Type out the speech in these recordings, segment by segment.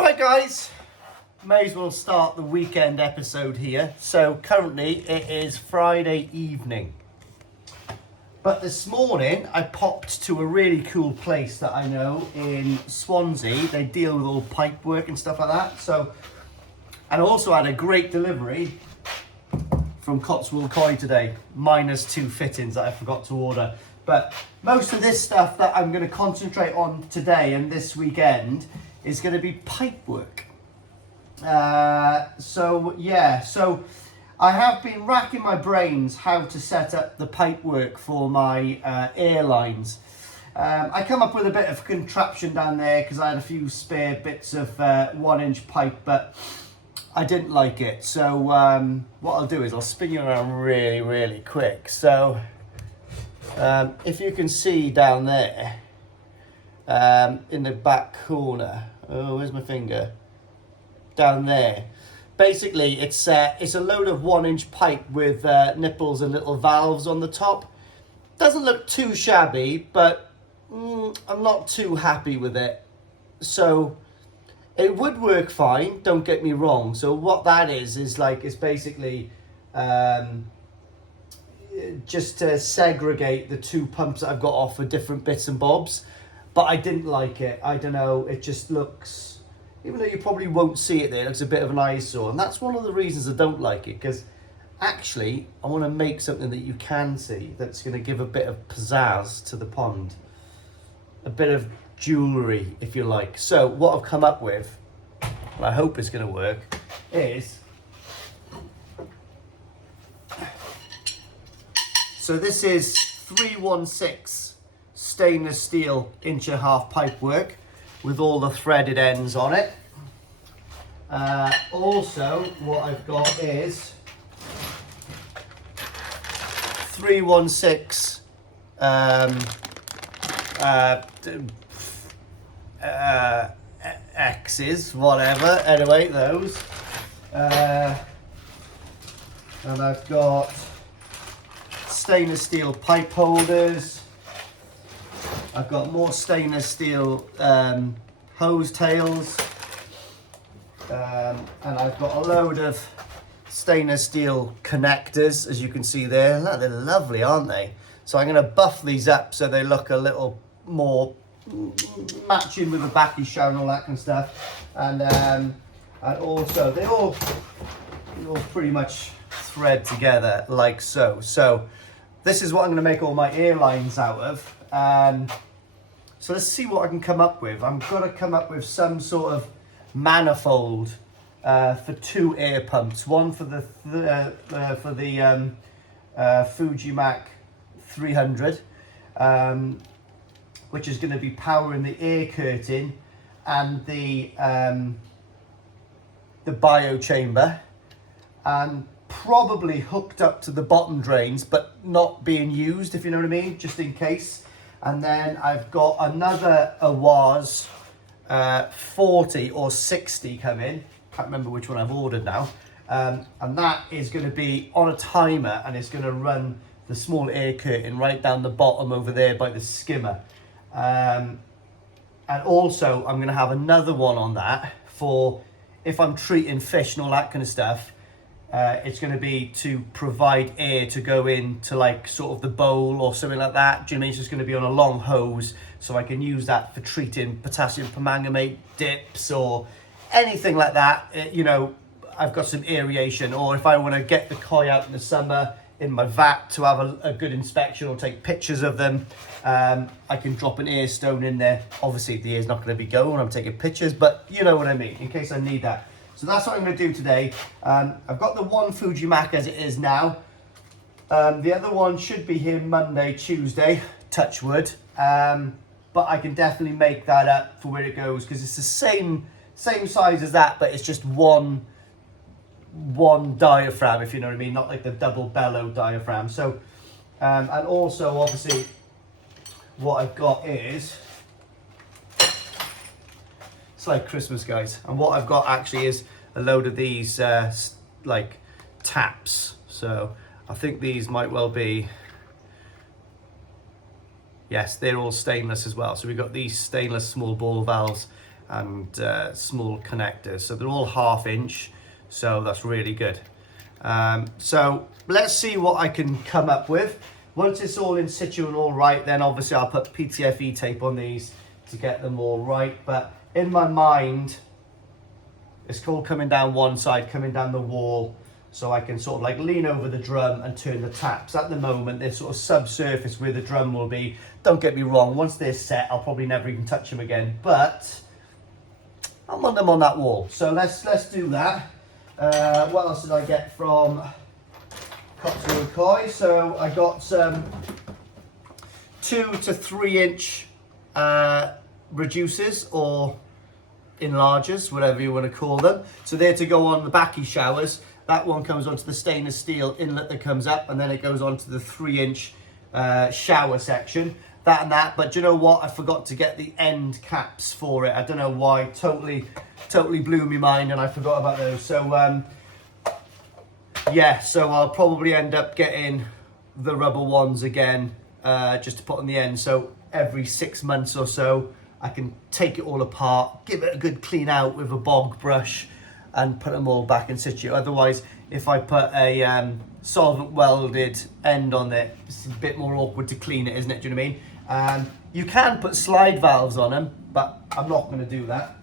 Right guys, may as well start the weekend episode here. So currently it is Friday evening. But this morning I popped to a really cool place that I know in Swansea. They deal with all pipe work and stuff like that. So, and I also had a great delivery from Cotswold Coy today, minus 2 fittings that I forgot to order. But most of this stuff that I'm going to concentrate on today and this weekend is going to be pipe work. So I have been racking my brains how to set up the pipe work for my airlines. I come up with a bit of contraption down there because I had a few spare bits of 1-inch pipe, but I didn't like it. So what I'll do is I'll spin you around really quick. So if you can see down there in the back corner, oh, where's my finger? Down there. Basically, it's a load of 1-inch pipe with nipples and little valves on the top. Doesn't look too shabby, but I'm not too happy with it. So it would work fine, don't get me wrong. So what that is like, it's basically just to segregate the two pumps that I've got off for different bits and bobs. But I didn't like it. I don't know, it just looks, even though you probably won't see it there, it looks a bit of an eyesore. And that's one of the reasons I don't like it, because actually I want to make something that you can see that's going to give a bit of pizzazz to the pond. A bit of jewellery, if you like. So what I've come up with, and I hope it's going to work, is... So this is 316 stainless steel 1.5 inch pipe work with all the threaded ends on it. Also, what I've got is 316 X's, whatever. Anyway, those. And I've got stainless steel pipe holders. I've got more stainless steel hose tails, and I've got a load of stainless steel connectors, as you can see there. They're lovely, aren't they? So I'm going to buff these up so they look a little more matching with the backy show and all that kind of stuff. And also they all pretty much thread together like so. So this is what I'm going to make all my airlines out of. So let's see what I can come up with. I'm going to come up with some sort of manifold for 2 air pumps. One for the Fujimac 300, which is going to be powering the air curtain and the bio chamber, and probably hooked up to the bottom drains but not being used, if you know what I mean, just in case. And then I've got another Awaz 40 or 60 coming. Can't remember which one I've ordered now. And that is going to be on a timer, and it's going to run the small air curtain right down the bottom over there by the skimmer. And also I'm going to have another one on that for if I'm treating fish and all that kind of stuff. It's going to be to provide air to go into like sort of the bowl or something like that. Do you know what I mean? It's just going to be on a long hose, so I can use that for treating potassium permanganate dips or anything like that. You know, I've got some aeration, or if I want to get the koi out in the summer in my vat to have a good inspection or take pictures of them, I can drop an air stone in there. Obviously the air's not going to be going when I'm taking pictures, but you know what I mean, in case I need that. So that's what I'm going to do today. I've got the one Fujimac as it is now. The other one should be here Monday, Tuesday, touch wood. But I can definitely make that up for where it goes, because it's the same size as that, but it's just one diaphragm, if you know what I mean, not like the double bellow diaphragm. So, and also obviously what I've got is, it's like Christmas, guys. And what I've got actually is a load of these like taps. So I think these might well be, yes, they're all stainless as well. So we've got these stainless small ball valves, and small connectors. So they're all 1/2 inch, so that's really good. So let's see what I can come up with. Once it's all in situ and all right, then obviously I'll put PTFE tape on these to get them all right. But in my mind, it's all coming down one side, coming down the wall, so I can sort of like lean over the drum and turn the taps. At the moment, they're sort of subsurface where the drum will be. Don't get me wrong, once they're set, I'll probably never even touch them again, but I want them on that wall. So let's do that. What else did I get from Cotswold Koi? So I got some 2 to 3 inch reducers or enlargers, whatever you want to call them. So they're to go on the backy showers. That one comes onto the stainless steel inlet that comes up, and then it goes onto the 3 inch shower section. That and that. But do you know what? I forgot to get the end caps for it. I don't know why. Totally blew my mind, and I forgot about those. So yeah, so I'll probably end up getting the rubber ones again, just to put on the end. So every 6 months or so, I can take it all apart, give it a good clean out with a bog brush, and put them all back in situ. Otherwise, if I put a solvent welded end on it, it's a bit more awkward to clean it, isn't it? Do you know what I mean? You can put slide valves on them, but I'm not going to do that.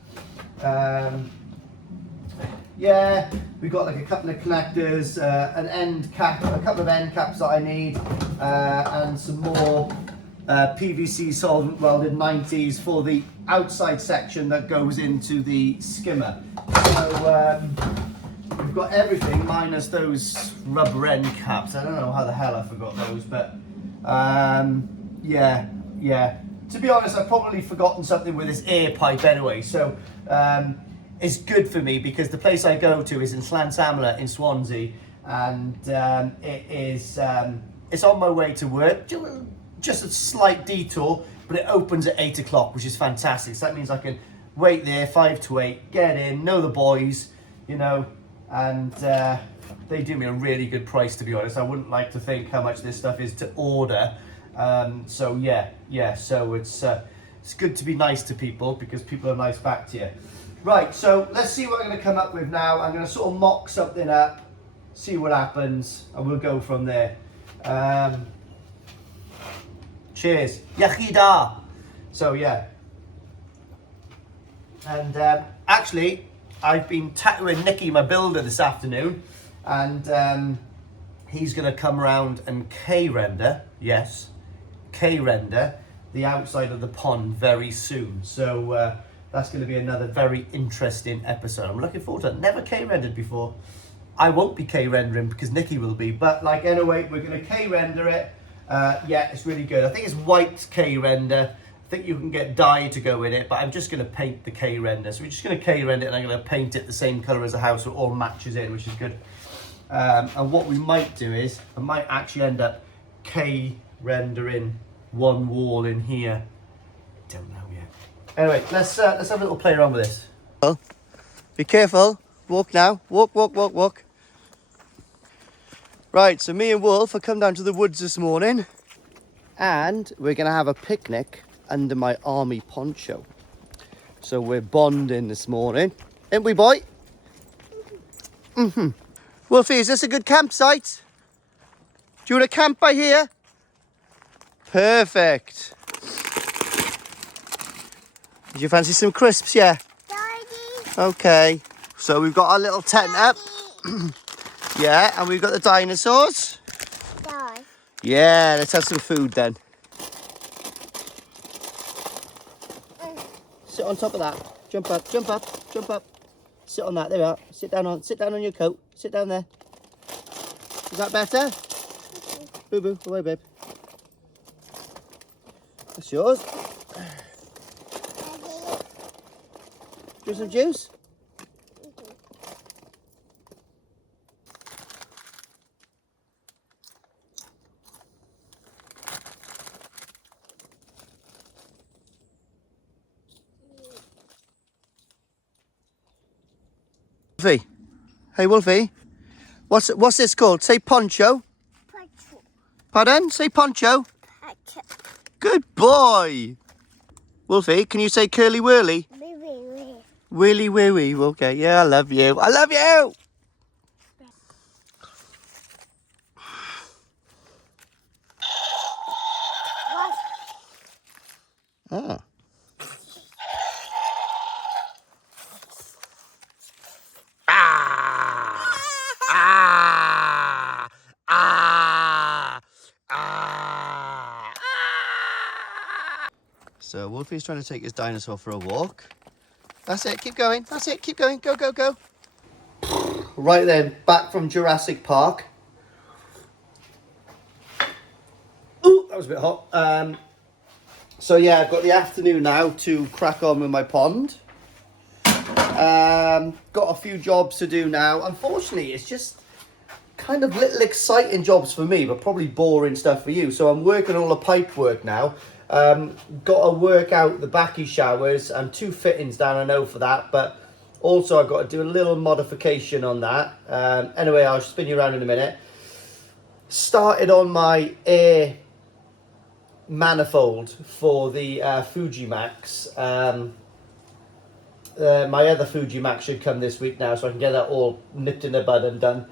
Yeah, we've got like a couple of connectors, an end cap, a couple of end caps that I need, and some more PVC solvent welded 90s for the outside section that goes into the skimmer. So we've got everything minus those rubber end caps. I don't know how the hell I forgot those, but yeah. To be honest, I've probably forgotten something with this air pipe anyway. So it's good for me because the place I go to is in Llansamla in Swansea, and it's on my way to work. Just a slight detour, but it opens at 8 o'clock, which is fantastic. So that means I can wait there 5 to 8, get in, know the boys, you know, and they do me a really good price, to be honest. I wouldn't like to think how much this stuff is to order. So yeah, so it's good to be nice to people because people are nice back to you. Right, so let's see what I'm going to come up with now. I'm going to sort of mock something up, see what happens, and we'll go from there. Cheers. Yachida. So yeah. And actually, I've been tattooing Nicky, my builder, this afternoon, and he's going to come around and K-render, yes, K-render the outside of the pond very soon. So that's going to be another very interesting episode. I'm looking forward to it. Never K-rendered before. I won't be K-rendering because Nicky will be. But like anyway, we're going to K-render it. Yeah, it's really good. I think it's white K-render. I think you can get dye to go in it, but I'm just going to paint the K-render. So we're just going to K-render it, and I'm going to paint it the same colour as the house so it all matches in, which is good. And what we might do is, I might actually end up K-rendering one wall in here. Don't know yet. Anyway, let's have a little play around with this. Oh, be careful. Walk now. Walk. Right, so me and Wolf have come down to the woods this morning, and we're going to have a picnic under my army poncho. So we're bonding this morning, ain't we, boy? Mm-hmm. Wolfie, is this a good campsite? Do you want to camp by here? Perfect. Did you fancy some crisps, yeah? Daddy. Okay, so we've got our little tent up. Yeah, and we've got the dinosaurs. Die. Yeah, let's have some food then. Sit on top of that. Jump up. Sit on that. There we are. Sit down on your coat. Sit down there. Is that better? Boo boo, away, babe. That's yours. Do you want some juice? Wolfie. Hey, Wolfie. What's this called? Say poncho. Poncho. Pardon? Say poncho. Poncho. Good boy. Wolfie, can you say curly whirly? Willy wee. Okay, yeah, I love you. I love you. Oh. Ah! Ah! Ah! Ah! So Wolfie's trying to take his dinosaur for a walk. That's it, keep going. That's it, keep going. Go, go, go. Right then, back from Jurassic Park. Ooh, that was a bit hot. So yeah, I've got the afternoon now to crack on with my pond. Got a few jobs to do now. Unfortunately, it's just kind of little exciting jobs for me, but probably boring stuff for you. So I'm working all the pipe work now. Got to work out the backy showers and 2 fittings down, I know for that, but also I've got to do a little modification on that. Anyway, I'll spin you around in a minute. Started on my air manifold for the Fujimax. My other Fujimax should come this week now, so I can get that all nipped in the bud and done.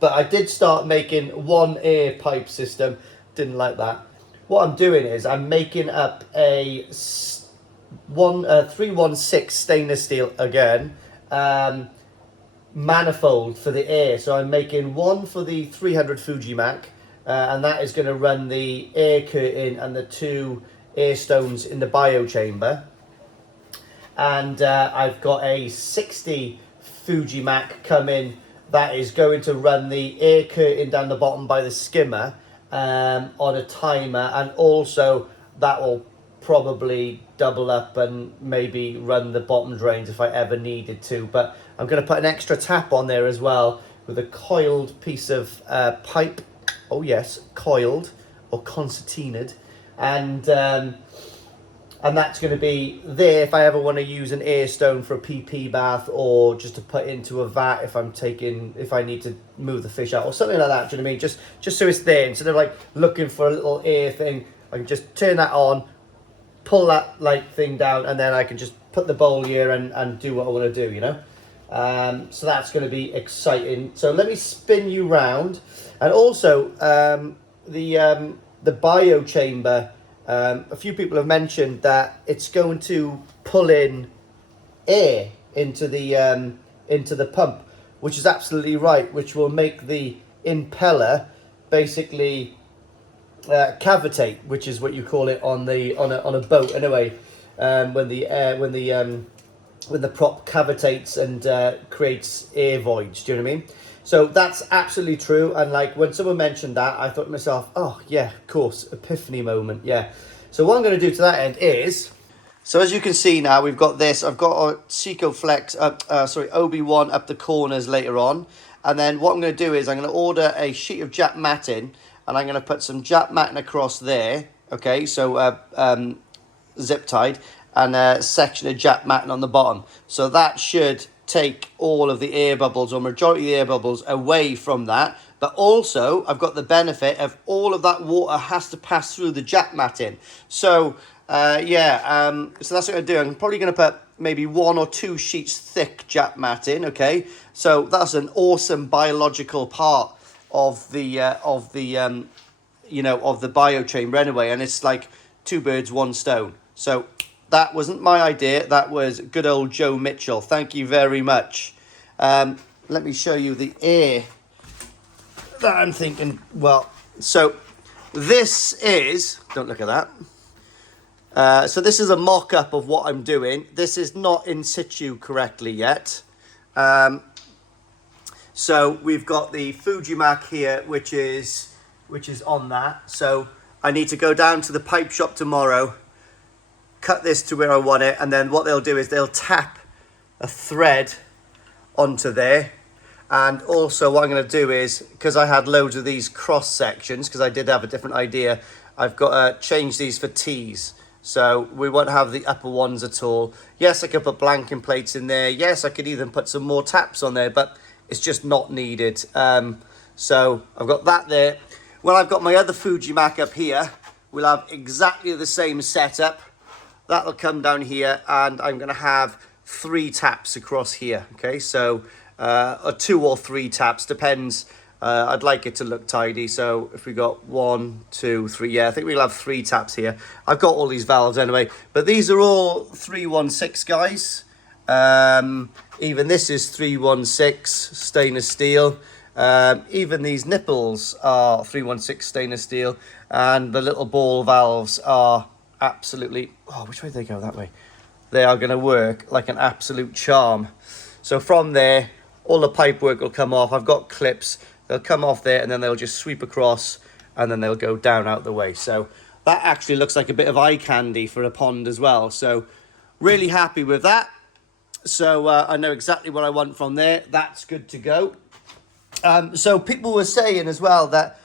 But I did start making one air pipe system. Didn't like that. What I'm doing is I'm making up a 316 stainless steel again manifold for the air. So I'm making one for the 300 Fujimax, and that is going to run the air curtain and the 2 air stones in the bio chamber. And I've got a 60 Fujimax coming that is going to run the air curtain down the bottom by the skimmer on a timer, and also that will probably double up and maybe run the bottom drains if I ever needed to. But I'm going to put an extra tap on there as well with a coiled piece of pipe. Oh yes, coiled or concertinaed, and that's going to be there if I ever want to use an air stone for a PP bath, or just to put into a vat if I need to move the fish out or something like that. Do you know what I mean? Just so it's there, instead of like looking for a little air thing, I can just turn that on, pull that like thing down, and then I can just put the bowl here and do what I want to do, you know. So that's going to be exciting. So let me spin you round, and also the bio chamber. A few people have mentioned that it's going to pull in air into the pump, which is absolutely right, which will make the impeller basically cavitate, which is what you call it on a boat anyway. When the prop cavitates and creates air voids. Do you know what I mean? So that's absolutely true. And like when someone mentioned that, I thought to myself, oh yeah, of course, epiphany moment, yeah. So what I'm going to do to that end is, so as you can see now, we've got this. I've got a Sikoflex, OB1 up the corners later on. And then what I'm going to do is I'm going to order a sheet of Jap matting, and I'm going to put some Jap matting across there. Okay, so zip tied, and a section of Jap matting on the bottom. So that should take all of the air bubbles, or majority of the air bubbles, away from that. But also I've got the benefit of all of that water has to pass through the Jap matting. So so that's what I'm going to do. I'm probably going to put maybe 1 or 2 sheets thick Jap matting. Okay, so that's an awesome biological part of the bio chamber anyway, and it's like 2 birds 1 stone. So that wasn't my idea. That was good old Joe Mitchell. Thank you very much. Let me show you the air that I'm thinking. Well, so this is, don't look at that. So this is a mock-up of what I'm doing. This is not in situ correctly yet. So we've got the Fujimax here, which is on that. So I need to go down to the pipe shop tomorrow, cut this to where I want it, and then what they'll do is they'll tap a thread onto there. And also what I'm going to do is, because I had loads of these cross sections, because I did have a different idea, I've got to change these for T's. So we won't have the upper ones at all. Yes, I could put blanking plates in there. Yes, I could even put some more taps on there, but it's just not needed. So I've got that there. When I've got my other Fujimax up here, we'll have exactly the same setup. That'll come down here, and I'm going to have 3 taps across here. Okay, so or 2 or 3 taps, depends. I'd like it to look tidy, so if we got 1, 2, 3, yeah, I think we'll have 3 taps here. I've got all these valves anyway, but these are all 316 guys. Even this is 316 stainless steel. Even these nipples are 316 stainless steel, and the little ball valves are absolutely, oh, which way do they go? That way. They are going to work like an absolute charm. So from there, all the pipe work will come off. I've got clips. They'll come off there, and then they'll just sweep across, and then they'll go down out the way. So that actually looks like a bit of eye candy for a pond as well. So really happy with that. So I know exactly what I want from there. That's good to go. So people were saying as well that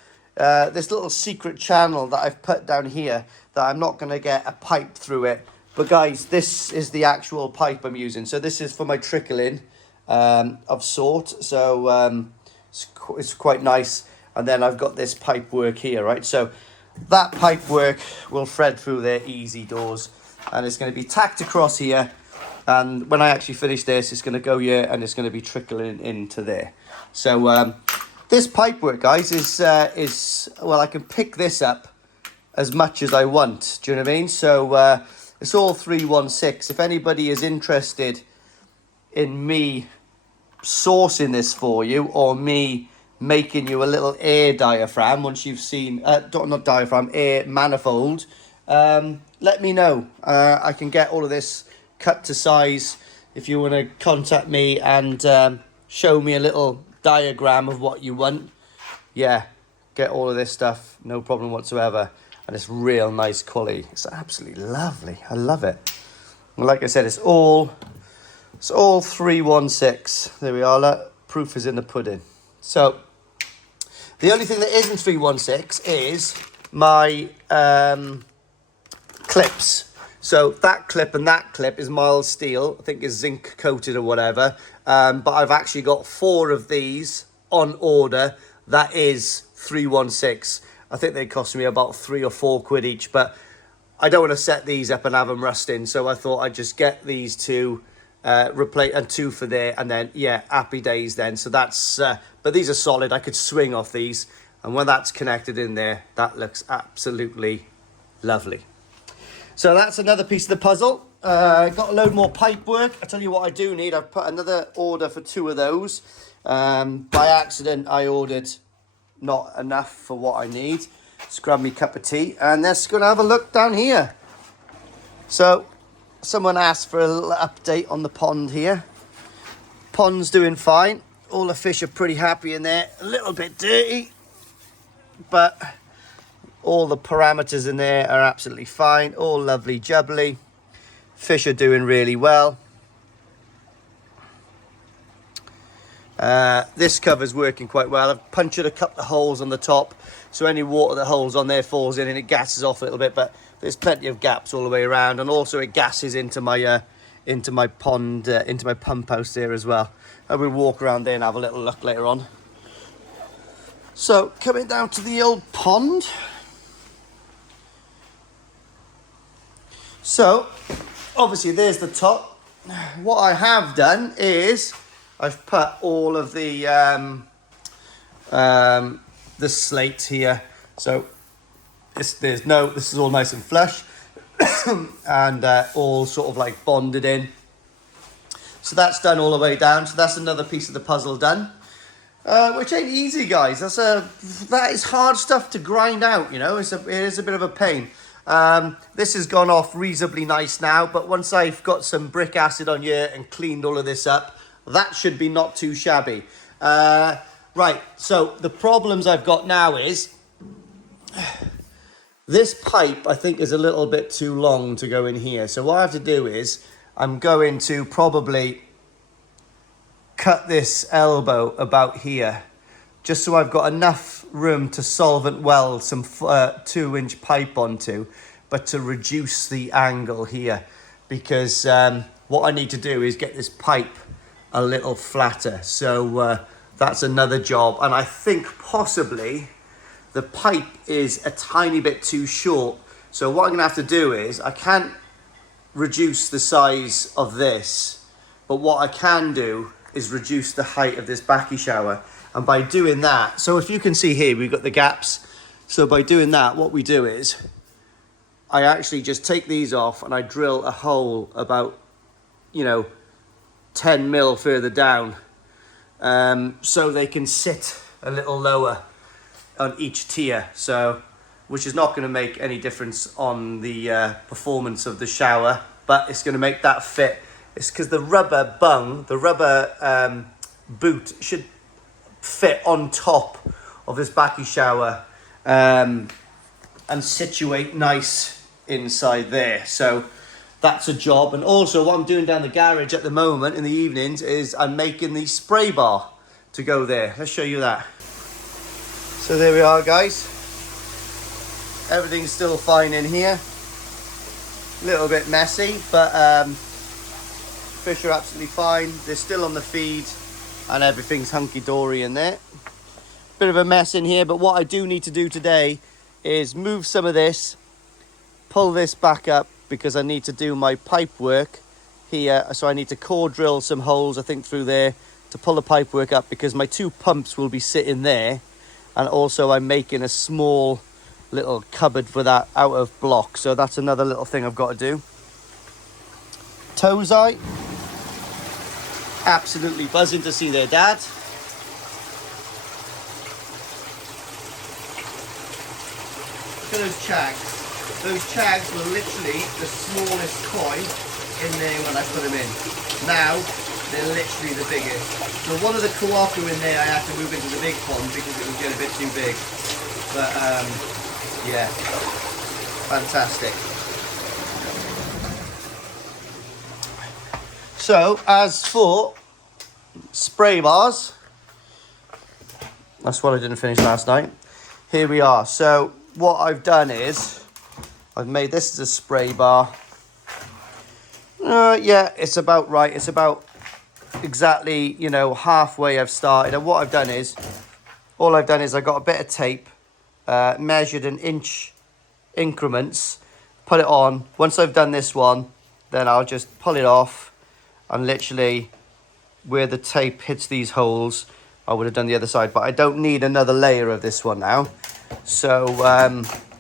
this little secret channel that I've put down here, that I'm not going to get a pipe through it. But guys, this is the actual pipe I'm using. So this is for my trickling of sort. So it's quite nice. And then I've got this pipe work here, right? So that pipe work will thread through there easy doors. And it's going to be tacked across here. And when I actually finish this, it's going to go here and it's going to be trickling into there. So this pipe work, guys, is well, I can pick this up as much as I want. Do you know what I mean? So it's all 316. If anybody is interested in me sourcing this for you, or me making you a little air diaphragm once you've seen, not diaphragm, air manifold, let me know. I can get all of this cut to size if you want to contact me and show me a little diagram of what you want. Yeah, get all of this stuff, no problem whatsoever. And it's real nice quality. It's absolutely lovely. I love it. And like I said, it's all 316. There we are. Look, proof is in the pudding. So the only thing that isn't 316 is my clips. So that clip and that clip is mild steel. I think is zinc coated or whatever. But I've actually got 4 of these on order. That is 316. I think they cost me about 3 or 4 quid each. But I don't want to set these up and have them rusting. So I thought I'd just get these 2, replace, and 2 for there. And then, yeah, happy days then. So that's, but these are solid. I could swing off these. And when that's connected in there, that looks absolutely lovely. So that's another piece of the puzzle. Got a load more pipe work. I tell you what I do need. I've put another order for 2 of those. By accident, I ordered not enough for what I need. Let's grab me a cup of tea. And let's go and have a look down here. So someone asked for a little update on the pond here. Pond's doing fine. All the fish are pretty happy in there. A little bit dirty, but all the parameters in there are absolutely fine. All lovely jubbly. Fish are doing really well. This cover's working quite well. I've punctured a couple of holes on the top, so any water that holds on there falls in and it gasses off a little bit, but there's plenty of gaps all the way around, and also it gasses into my pond, into my pump house there as well. I will walk around there and have a little look later on. So coming down to the old pond. So obviously there's the top. What I have done is I've put all of the slate here. So this is all nice and flush and all sort of like bonded in. So that's done all the way down. So that's another piece of the puzzle done, which ain't easy, guys. That is hard stuff to grind out. You know, it is a bit of a pain. This has gone off reasonably nice now, but once I've got some brick acid on here and cleaned all of this up, that should be not too shabby. Right, so the problems I've got now is this pipe, I think, is a little bit too long to go in here. So what I have to do is I'm going to probably cut this elbow about here, just so I've got enough room to solvent weld some 2-inch pipe onto, but to reduce the angle here, because what I need to do is get this pipe a little flatter. So that's another job, and I think possibly the pipe is a tiny bit too short. So what I'm gonna have to do is, I can't reduce the size of this But what I can do is reduce the height of this backy shower. And by doing that, so if you can see here, we've got the gaps. So by doing that, what we do is I actually just take these off and I drill a hole about, 10 mil further down, so they can sit a little lower on each tier. So, which is not going to make any difference on the performance of the shower, but it's going to make that fit. It's because the rubber bung, the rubber boot should fit on top of this backy shower and situate nice inside there. So that's a job. And also what I'm doing down the garage at the moment in the evenings is I'm making the spray bar to go there. Let's show you that. So there we are, guys. Everything's still fine in here. A little bit messy, but fish are absolutely fine. They're still on the feed and everything's hunky-dory in there. Bit of a mess in here, but what I do need to do today is move some of this, pull this back up because I need to do my pipe work here. So I need to core drill some holes, I think, through there to pull the pipe work up because my 2 pumps will be sitting there. And also I'm making a small little cupboard for that out of block. So that's another little thing I've got to do. Tozai, absolutely buzzing to see their dad. Look at those chags. Those chags were literally the smallest koi in there when I put them in. Now, they're literally the biggest. So one of the kawaku in there I had to move into the big pond because it was getting a bit too big. But, yeah, fantastic. So, as for spray bars, that's what I didn't finish last night. Here we are. So, what I've done is, I've made this as a spray bar. Yeah, it's about right. It's about exactly, halfway I've started. And what I've done is, all I've done is I got a bit of tape, measured in inch increments, put it on. Once I've done this one, then I'll just pull it off. And literally, where the tape hits these holes, I would have done the other side. But I don't need another layer of this one now. So,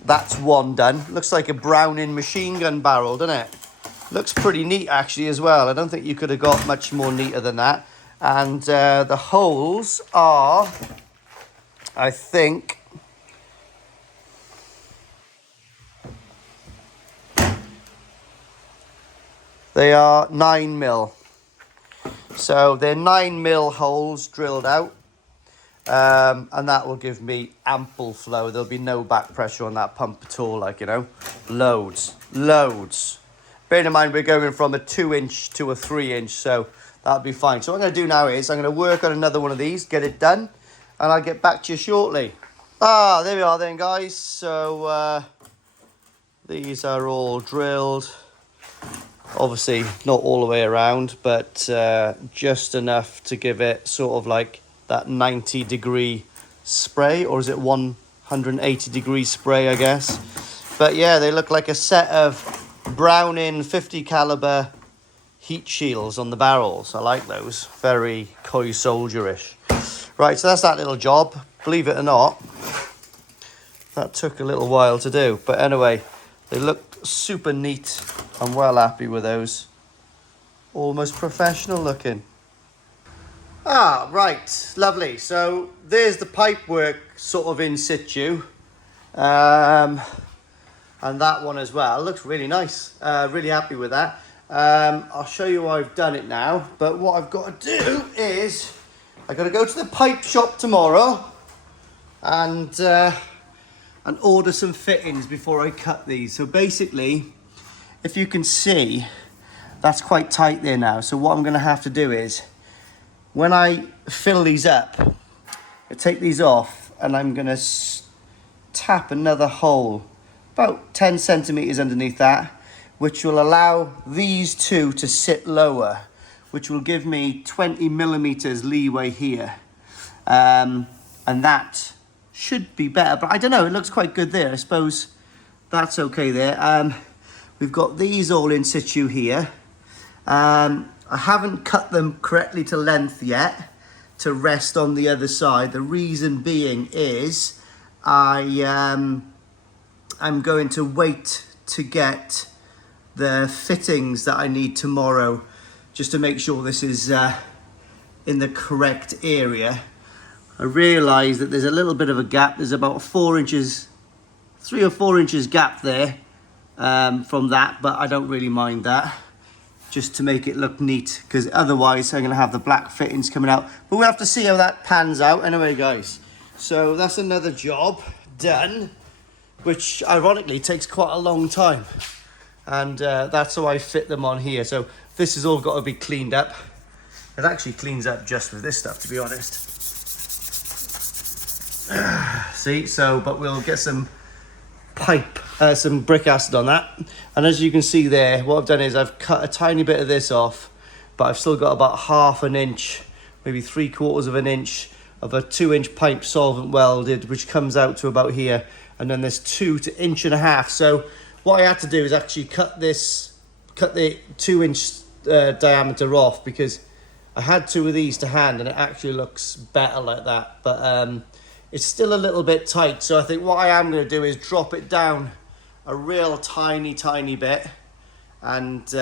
that's one done. Looks like a Browning machine gun barrel, doesn't it? Looks pretty neat, actually, as well. I don't think you could have got much more neater than that. And the holes are, I think, they are 9 mil. So they're 9 mil holes drilled out. And that will give me ample flow. There'll be no back pressure on that pump at all, loads. Bearing in mind we're going from a 2-inch to a 3-inch, so that'll be fine. So what I'm going to do now is I'm going to work on another one of these, get it done, and I'll get back to you shortly. There we are then, guys. So these are all drilled. Obviously not all the way around, but just enough to give it sort of like that 90-degree spray, or is it 180-degree spray, I guess. But yeah, they look like a set of Browning 50 caliber heat shields on the barrels. I like those. Very koi soldierish. Right, so that's that little job. Believe it or not, that took a little while to do. But anyway, they look super neat. I'm well happy with those. Almost professional looking. Right, lovely. So there's the pipe work sort of in situ. And that one as well. Looks really nice. Really happy with that. I'll show you how I've done it now. But what I've got to do is I've got to go to the pipe shop tomorrow and order some fittings before I cut these. So basically, if you can see, that's quite tight there now. So what I'm going to have to do is, when I fill these up, I take these off and I'm going to tap another hole about 10 centimeters underneath that, which will allow these two to sit lower, which will give me 20 millimeters leeway here. And that should be better, but I don't know, it looks quite good there. I suppose that's okay there. We've got these all in situ here. I I haven't cut them correctly to length yet to rest on the other side. The reason being is I'm going to wait to get the fittings that I need tomorrow, just to make sure this is in the correct area. I realise that there's a little bit of a gap. There's about 4 inches, 3 or 4 inches gap there from that, but I don't really mind that, just to make it look neat, because otherwise I'm going to have the black fittings coming out. But we'll have to see how that pans out anyway, guys. So that's another job done, which ironically takes quite a long time. And that's how I fit them on here. So this has all got to be cleaned up. It actually cleans up just with this stuff, to be honest. See, so, but we'll get some some brick acid on that. And as you can see there, what I've done is I've cut a tiny bit of this off, but I've still got about 1/2 inch, maybe 3/4 of an inch of a 2-inch pipe solvent welded, which comes out to about here. And then there's 2 to 1.5 inches. So what I had to do is actually cut the 2-inch diameter off, because I had 2 of these to hand and it actually looks better like that. But it's still a little bit tight. So I think what I am going to do is drop it down a real tiny bit, and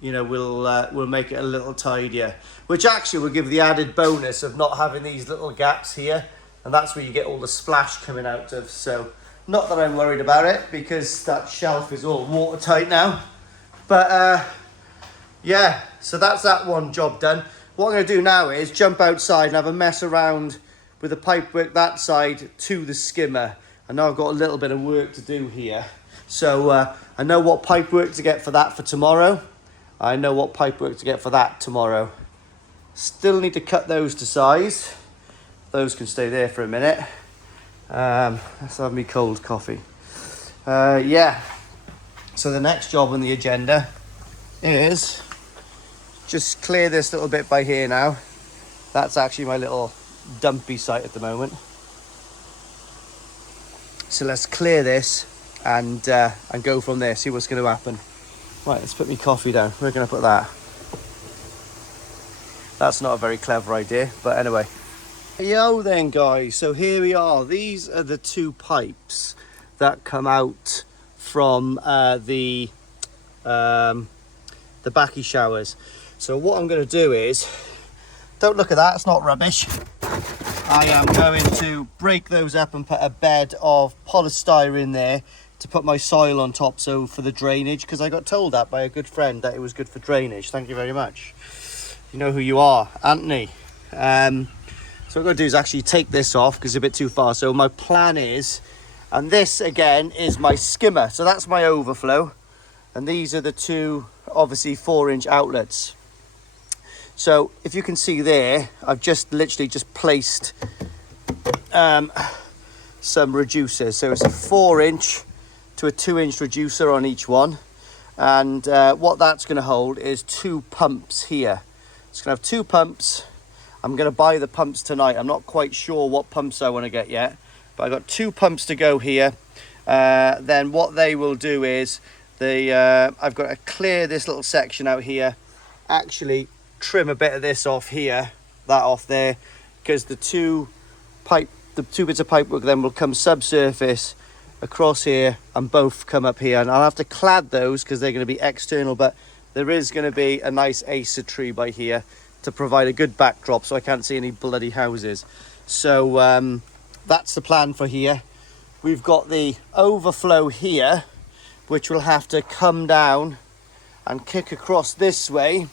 you know, we'll make it a little tidier, which actually will give the added bonus of not having these little gaps here, and that's where you get all the splash coming out of. So not that I'm worried about it, because that shelf is all watertight now. But yeah, so that's that one job done. What I'm going to do now is jump outside and have a mess around with the pipework that side to the skimmer. I know I've got a little bit of work to do here. So I know what pipework to get for that for tomorrow. I know what pipework to get for that tomorrow. Still need to cut those to size. Those can stay there for a minute. Let's have me cold coffee. Yeah. So the next job on the agenda is just clear this little bit by here now. That's actually my little dumpy site at the moment. So let's clear this and go from there, see what's going to happen. Right, let's put my coffee down. Where can I put that? That's not a very clever idea, but anyway. Yo then, guys, so here we are. These are the 2 pipes that come out from the backy showers. So what I'm going to do is, don't look at that, it's not rubbish. I am going to break those up and put a bed of polystyrene there to put my soil on top, so for the drainage, because I got told that by a good friend that it was good for drainage. Thank you very much. You know who you are, Anthony. So what I'm going to do is actually take this off because it's a bit too far. So my plan is, and this again is my skimmer. So that's my overflow. And these are the 2, obviously 4-inch outlets. So if you can see there, I've just literally just placed some reducers. So it's a 4-inch to a 2-inch reducer on each one. And what that's going to hold is 2 pumps here. It's going to have 2 pumps. I'm going to buy the pumps tonight. I'm not quite sure what pumps I want to get yet, but I've got 2 pumps to go here. Then what they will do is I've got to clear this little section out here, actually trim a bit of this off here, that off there, because the 2 bits of pipework then will come subsurface across here and both come up here, and I'll have to clad those because they're going to be external, but there is going to be a nice acer tree by here to provide a good backdrop so I can't see any bloody houses. So that's the plan for here. We've got the overflow here, which will have to come down and kick across this way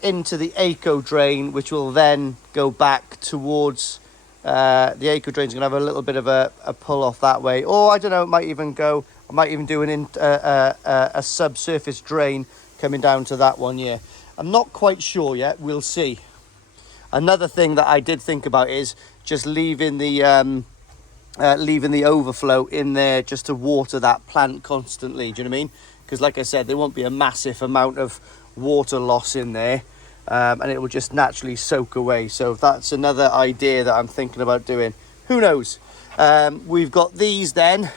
into the eco drain, which will then go back towards the eco drain's going to have a little bit of a pull off that way, or I don't know, it might even go, I might even do a subsurface drain coming down to that one. Yeah, I'm not quite sure yet, we'll see. Another thing that I did think about is just leaving the overflow in there just to water that plant constantly. Do you know what I mean? Because like I said, there won't be a massive amount of water loss in there, and it will just naturally soak away. So that's another idea that I'm thinking about doing. Who knows? We've got these then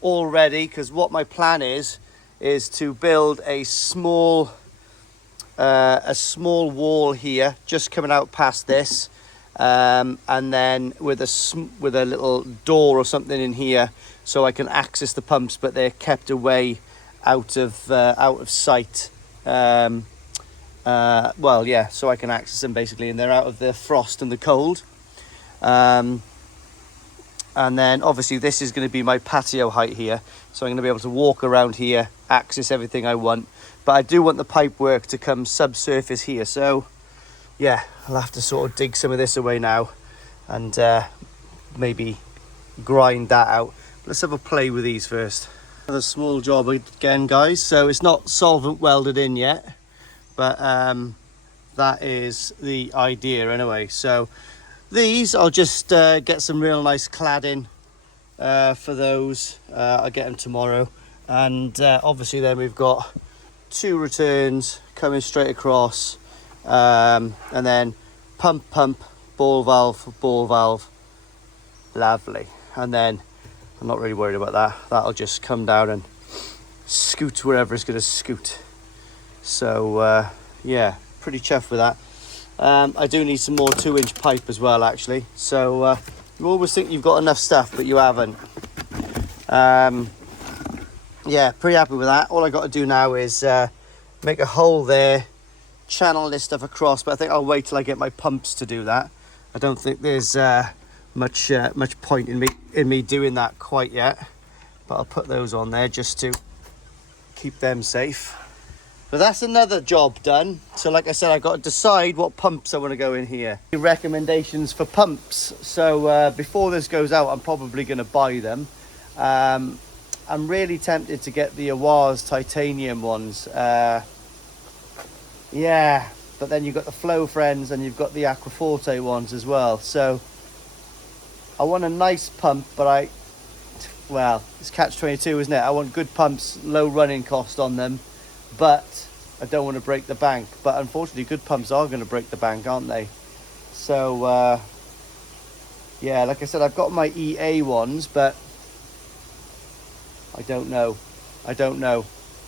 all ready, because what my plan is to build a small a small wall here, just coming out past this, and then with a little door or something in here, so I can access the pumps, but they're kept away out of sight. Well, yeah, so I can access them basically, and they're out of the frost and the cold. And then obviously this is going to be my patio height here, so I'm going to be able to walk around here, access everything I want. But I do want the pipe work to come subsurface here, so yeah, I'll have to sort of dig some of this away now and maybe grind that out. Let's have a play with these first. Another small job again, guys, so it's not solvent welded in yet, but that is the idea anyway. So these, I'll just get some real nice cladding for those. I'll get them tomorrow. And obviously then we've got 2 returns coming straight across. And then pump, ball valve. Lovely. And then I'm not really worried about that. That'll just come down and scoot wherever it's going to scoot. So yeah, pretty chuffed with that. I do need some more 2-inch pipe as well, actually. So you always think you've got enough stuff, but you haven't. Yeah, pretty happy with that. All I got to do now is make a hole there, channel this stuff across, but I think I'll wait till I get my pumps to do that. I don't think there's much point in me doing that quite yet, but I'll put those on there just to keep them safe. But that's another job done. So like I said, I've got to decide what pumps I want to go in here. Recommendations for pumps. So before this goes out, I'm probably going to buy them. I'm really tempted to get the Awaz titanium ones. Yeah, but then you've got the Flow Friends and you've got the Aquaforte ones as well. So I want a nice pump, but well, it's catch-22, isn't it? I want good pumps, low running cost on them, but I don't want to break the bank. But unfortunately, good pumps are going to break the bank, aren't they? So yeah, like I said, I've got my EA ones, but I don't know.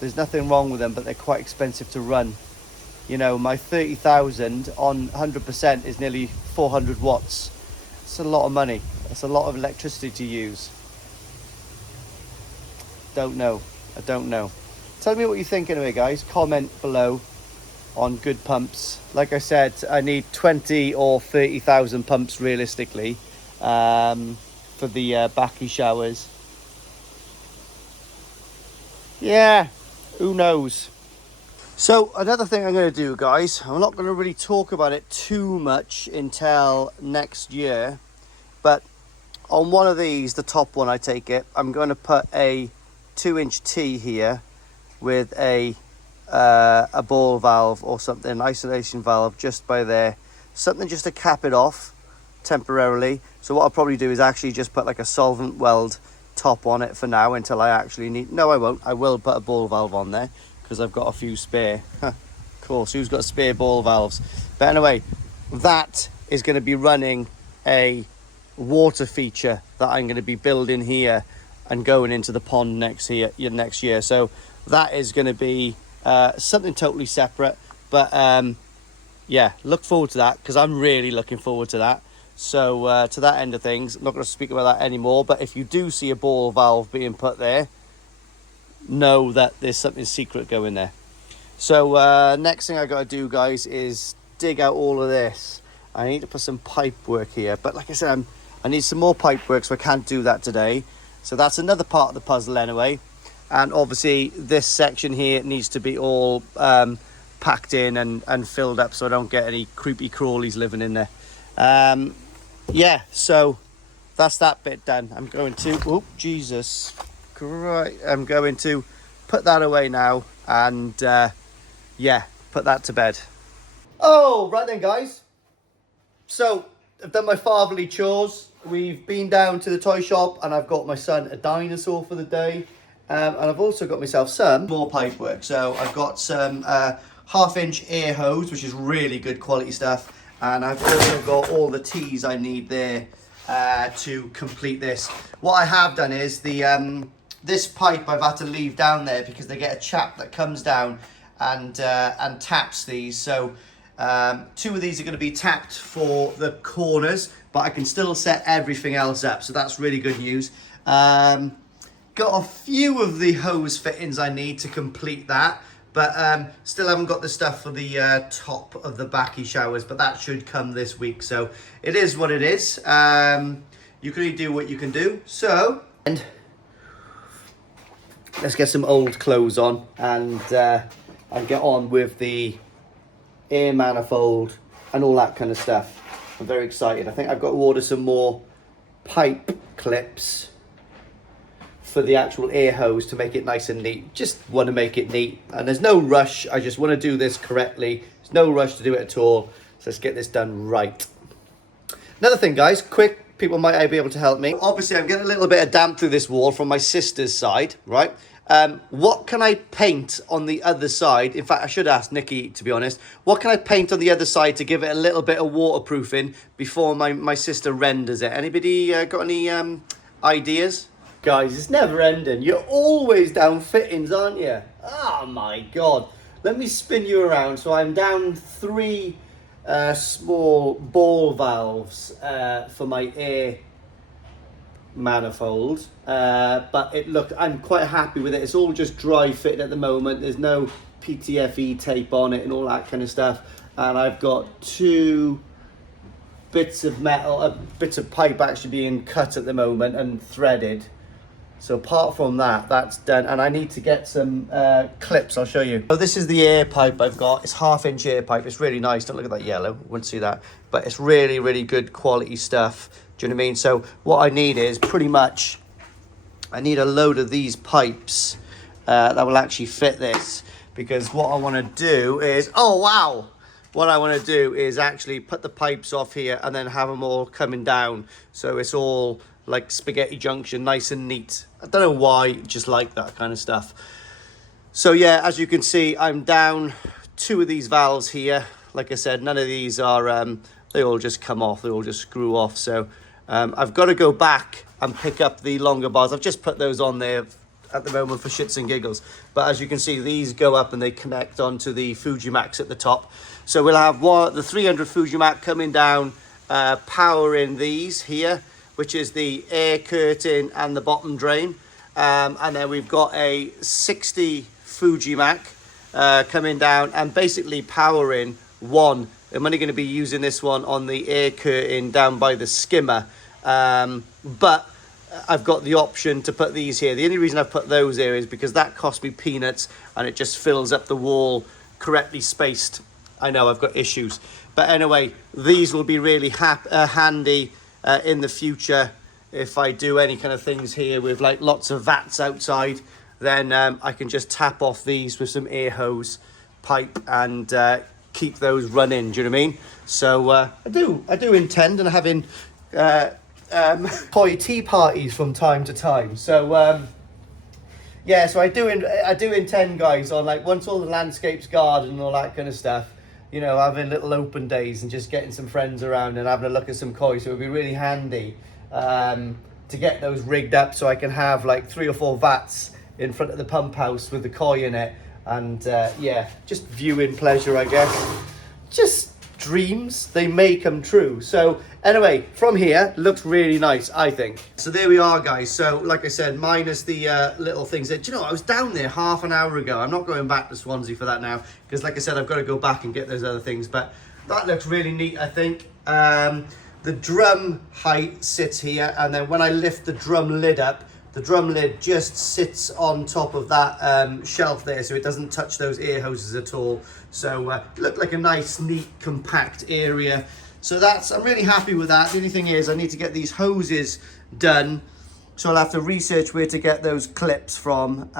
There's nothing wrong with them, but they're quite expensive to run. You know, my 30,000 on 100% is nearly 400 watts. It's a lot of money. It's a lot of electricity to use. I don't know. Tell me what you think anyway, guys. Comment below on good pumps. Like I said, I need 20 or 30,000 pumps realistically for the Baki showers. Yeah, who knows? So another thing I'm going to do, guys, I'm not going to really talk about it too much until next year, but on one of these, the top one I take it, I'm going to put a 2-inch T here with a ball valve or something, an isolation valve just by there, something just to cap it off temporarily. So what I'll probably do is actually just put like a solvent weld top on it for now until I actually need. No, I won't. I will put a ball valve on there because I've got a few spare. Of course, who's got spare ball valves? But anyway, that is going to be running a water feature that I'm going to be building here and going into the pond next year. So that is going to be something totally separate. But yeah, look forward to that because I'm really looking forward to that. So to that end of things, I'm not going to speak about that anymore. But if you do see a ball valve being put there, know that there's something secret going there. So next thing I got to do, guys, is dig out all of this. I need to put some pipe work here, but like I said, I need some more pipe work, so I can't do that today. So that's another part of the puzzle anyway. And obviously this section here needs to be all packed in and filled up so I don't get any creepy crawlies living in there. Yeah, so that's that bit done. I'm going to, oh Jesus Christ, I'm going to put that away now and yeah, put that to bed. Oh, right then, guys. So I've done my fatherly chores. We've been down to the toy shop and I've got my son a dinosaur for the day. And I've also got myself some more pipe work. So I've got some 1/2-inch air hose, which is really good quality stuff. And I've also got all the tees I need there to complete this. What I have done is this pipe I've had to leave down there because they get a chap that comes down and taps these. So 2 of these are going to be tapped for the corners, but I can still set everything else up. So that's really good news. Got a few of the hose fittings I need to complete that, but still haven't got the stuff for the top of the backy showers, but that should come this week. So it is what it is. You can only do what you can do. So, and let's get some old clothes on and get on with the air manifold and all that kind of stuff. I'm very excited. I think I've got to order some more pipe clips for the actual air hose to make it nice and neat. Just want to make it neat, and there's no rush. I just want to do this correctly. There's no rush to do it at all. So let's get this done right. Another thing, guys, quick, people might be able to help me. Obviously, I'm getting a little bit of damp through this wall from my sister's side, right? What can I paint on the other side? In fact, I should ask Nikki, to be honest. What can I paint on the other side to give it a little bit of waterproofing before my sister renders it? Anybody got any ideas? Guys, it's never ending. You're always down fittings, aren't you? Oh my God. Let me spin you around. So I'm down 3 small ball valves for my air manifold, but I'm quite happy with it. It's all just dry fitted at the moment. There's no PTFE tape on it and all that kind of stuff. And I've got 2 bits of metal, bits of pipe actually being cut at the moment and threaded. So apart from that, that's done. And I need to get some clips, I'll show you. So this is the air pipe I've got. It's 1/2 inch air pipe. It's really nice. Don't look at that yellow. Wouldn't see that. But it's really, really good quality stuff. Do you know what I mean? So what I need is pretty much, I need a load of these pipes that will actually fit this. Because what I want to do is, oh wow! What I want to do is actually put the pipes off here and then have them all coming down. So it's all like spaghetti junction, nice and neat. I don't know why, just like that kind of stuff. So yeah, as you can see, I'm down 2 of these valves here. Like I said, none of these are, they all just come off, they all just screw off. So I've got to go back and pick up the longer bars. I've just put those on there at the moment for shits and giggles. But as you can see, these go up and they connect onto the Fujimax at the top. So we'll have the 300 Fujimax coming down, powering these here, which is the air curtain and the bottom drain. And then we've got a 60 Fujimax coming down and basically powering one. I'm only going to be using this one on the air curtain down by the skimmer. But I've got the option to put these here. The only reason I've put those here is because that cost me peanuts and it just fills up the wall correctly spaced. I know I've got issues. But anyway, these will be really handy in the future. If I do any kind of things here with like lots of vats outside, then I can just tap off these with some air hose pipe and keep those running. Do you know what I mean? So I do intend on having koi tea parties from time to time. So yeah, so I do intend, guys, on like once all the landscapes garden and all that kind of stuff, you know, having little open days and just getting some friends around and having a look at some koi. So it would be really handy to get those rigged up so I can have like 3 or 4 vats in front of the pump house with the koi in it. And yeah, just viewing pleasure, I guess. Just dreams, they may come true. So anyway, from here, looks really nice, I think. So there we are, guys. So like I said, minus the little things that, do you know, I was down there half an hour ago. I'm not going back to Swansea for that now, because like I said, I've got to go back and get those other things. But that looks really neat, I think. The drum height sits here, and then when I lift the drum lid up, the drum lid just sits on top of that shelf there, so it doesn't touch those air hoses at all. So it looked like a nice, neat, compact area. So I'm really happy with that. The only thing is I need to get these hoses done, so I'll have to research where to get those clips from.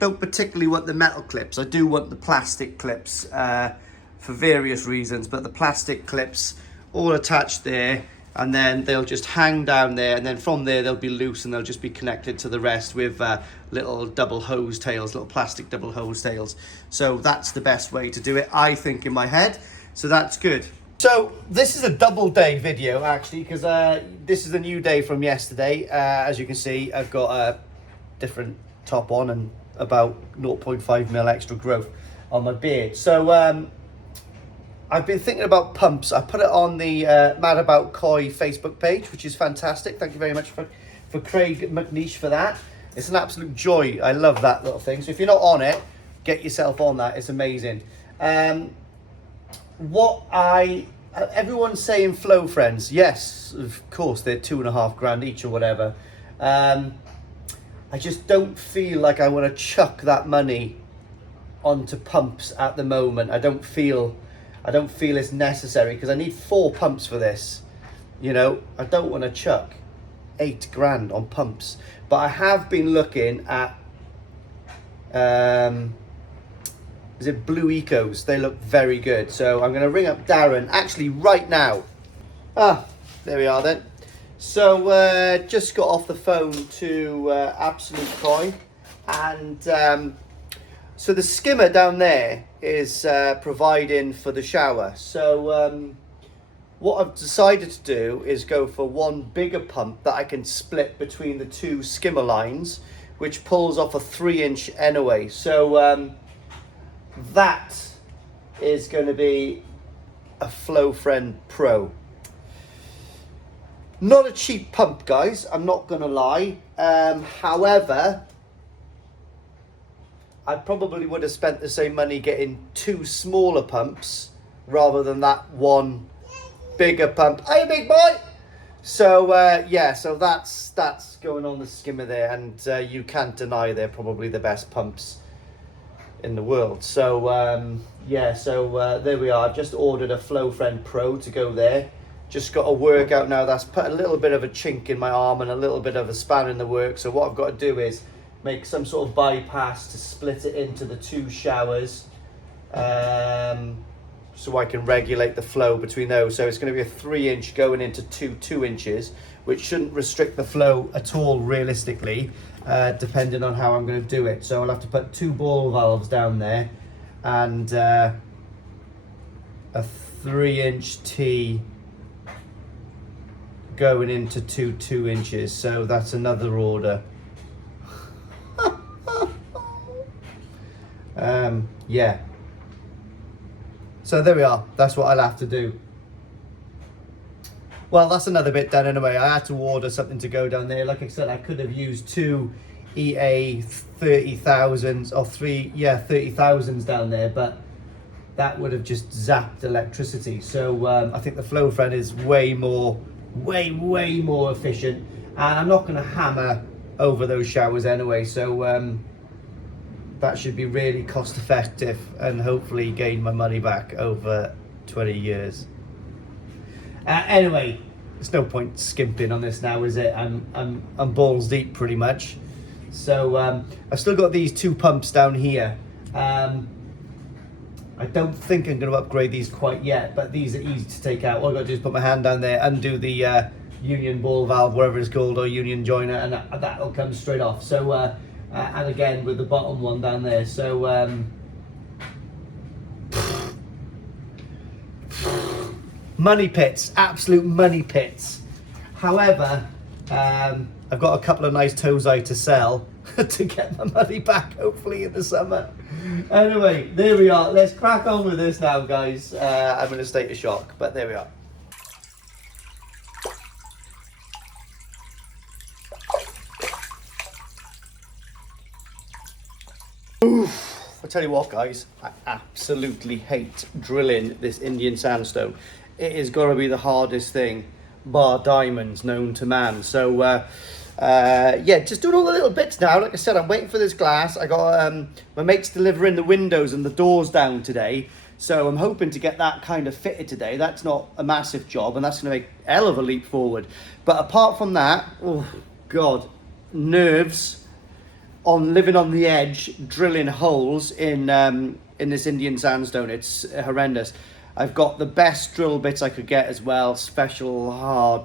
Don't particularly want the metal clips. I do want the plastic clips for various reasons, but the plastic clips all attached there, and then they'll just hang down there, and then from there they'll be loose and they'll just be connected to the rest with little double hose tails, little plastic double hose tails. So that's the best way to do it, I think, in my head. So that's good. So this is a double day video actually, because this is a new day from yesterday. As you can see, I've got a different top on and about 0.5 mil extra growth on my beard. So I've been thinking about pumps. I put it on the Mad About Koi Facebook page, which is fantastic. Thank you very much for Craig McNeish for that. It's an absolute joy. I love that little thing. So if you're not on it, get yourself on that. It's amazing. Everyone's saying Flow Friends. Yes, of course, they're £2.5 each or whatever. I just don't feel like I want to chuck that money onto pumps at the moment. I don't feel it's necessary because I need 4 pumps for this. You know, I don't want to chuck £8 on pumps. But I have been looking at is it Blue Ecos? They look very good. So I'm going to ring up Darren actually right now. There we are then. So just got off the phone to Absolute Koi, and so the skimmer down there is providing for the shower. So what I've decided to do is go for one bigger pump that I can split between the 2 skimmer lines, which pulls off a 3-inch anyway. So that is going to be a Flow Friend Pro. Not a cheap pump, guys, I'm not going to lie. However, I probably would have spent the same money getting 2 smaller pumps rather than that one bigger pump. Hey, big boy! So, yeah, so that's going on the skimmer there, and you can't deny they're probably the best pumps in the world. So, yeah, so there we are. I've just ordered a Flow Friend Pro to go there. Just got a workout now that's put a little bit of a chink in my arm and a little bit of a span in the work. So what I've got to do is make some sort of bypass to split it into the 2 showers, so I can regulate the flow between those. So it's going to be a 3-inch going into 2 inches, which shouldn't restrict the flow at all realistically, depending on how I'm going to do it. So I'll have to put 2 ball valves down there and a 3-inch T going into 2 inches. So that's another order. Yeah, so there we are. That's what I'll have to do. Well, that's another bit done anyway. I had to order something to go down there. Like I said, I could have used 2 EA 30,000s or 3 30,000s down there, but that would have just zapped electricity. So I think the Flow Friend is way more efficient, and I'm not going to hammer over those showers anyway. So that should be really cost effective and hopefully gain my money back over 20 years. Anyway, there's no point skimping on this now, is it? I'm balls deep pretty much. So I've still got these 2 pumps down here. I don't think I'm going to upgrade these quite yet, but these are easy to take out. All I've got to do is put my hand down there, undo the union ball valve, whatever it's called, or union joiner, and that'll come straight off. So and again with the bottom one down there. So money pits, absolute money pits. However, I've got a couple of nice Tozai to sell to get my money back, hopefully in the summer. Anyway, there we are. Let's crack on with this now, guys. I'm in a state of shock, but there we are. Oof. I tell you what, guys, I absolutely hate drilling this Indian sandstone. It is got to be the hardest thing, bar diamonds, known to man. So yeah, just doing all the little bits now. Like I said, I'm waiting for this glass. I got my mate's delivering the windows and the doors down today, so I'm hoping to get that kind of fitted today. That's not a massive job, and that's going to make a hell of a leap forward. But apart from that, oh god, nerves on living on the edge, drilling holes in this Indian sandstone. It's horrendous. I've got the best drill bits I could get as well, special hard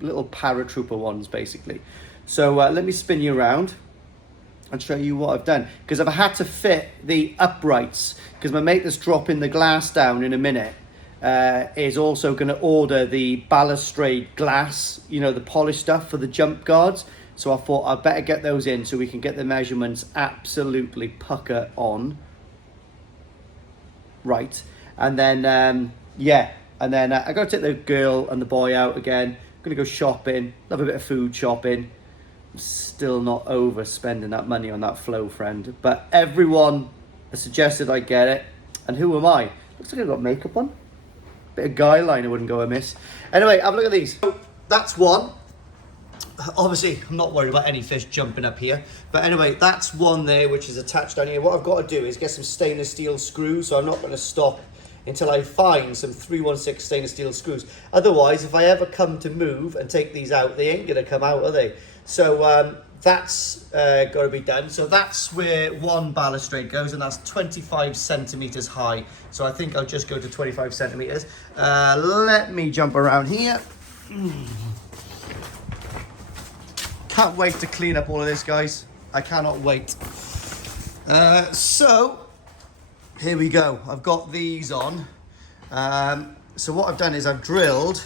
little paratrooper ones basically. So let me spin you around and show you what I've done, because I've had to fit the uprights, because my mate that's dropping the glass down in a minute is also going to order the balustrade glass, you know, the polished stuff for the jump guards. So I thought I'd better get those in so we can get the measurements absolutely pucker on. Right. And then, yeah. And then I got to take the girl and the boy out again. I'm going to go shopping. Love a bit of food shopping. I'm still not over spending that money on that Flow friend. But everyone has suggested I get it. And who am I? Looks like I've got makeup on. Bit of guy liner wouldn't go amiss. Anyway, have a look at these. So that's one. Obviously, I'm not worried about any fish jumping up here. But anyway, that's one there which is attached down here. What I've got to do is get some stainless steel screws. So I'm not going to stop until I find some 316 stainless steel screws. Otherwise, if I ever come to move and take these out, they ain't going to come out, are they? So that's got to be done. So that's where one balustrade goes, and that's 25 centimeters high. So I think I'll just go to 25 centimeters. Let me jump around here. Can't wait to clean up all of this, guys. I cannot wait. So here we go. I've got these on. So what I've done is I've drilled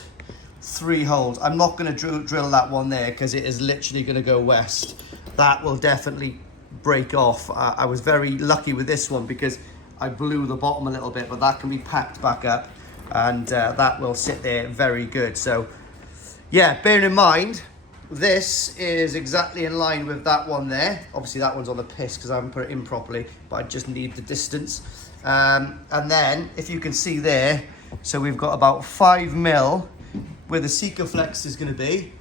3 holes. I'm not going to drill that one there because it is literally going to go west. That will definitely break off. I was very lucky with this one because I blew the bottom a little bit, but that can be packed back up and that will sit there very good. So yeah, bearing in mind, this is exactly in line with that one there. Obviously that one's on the piss because I haven't put it in properly, but I just need the distance. And then if you can see there, so we've got about 5 mil where the Sikaflex is going to be,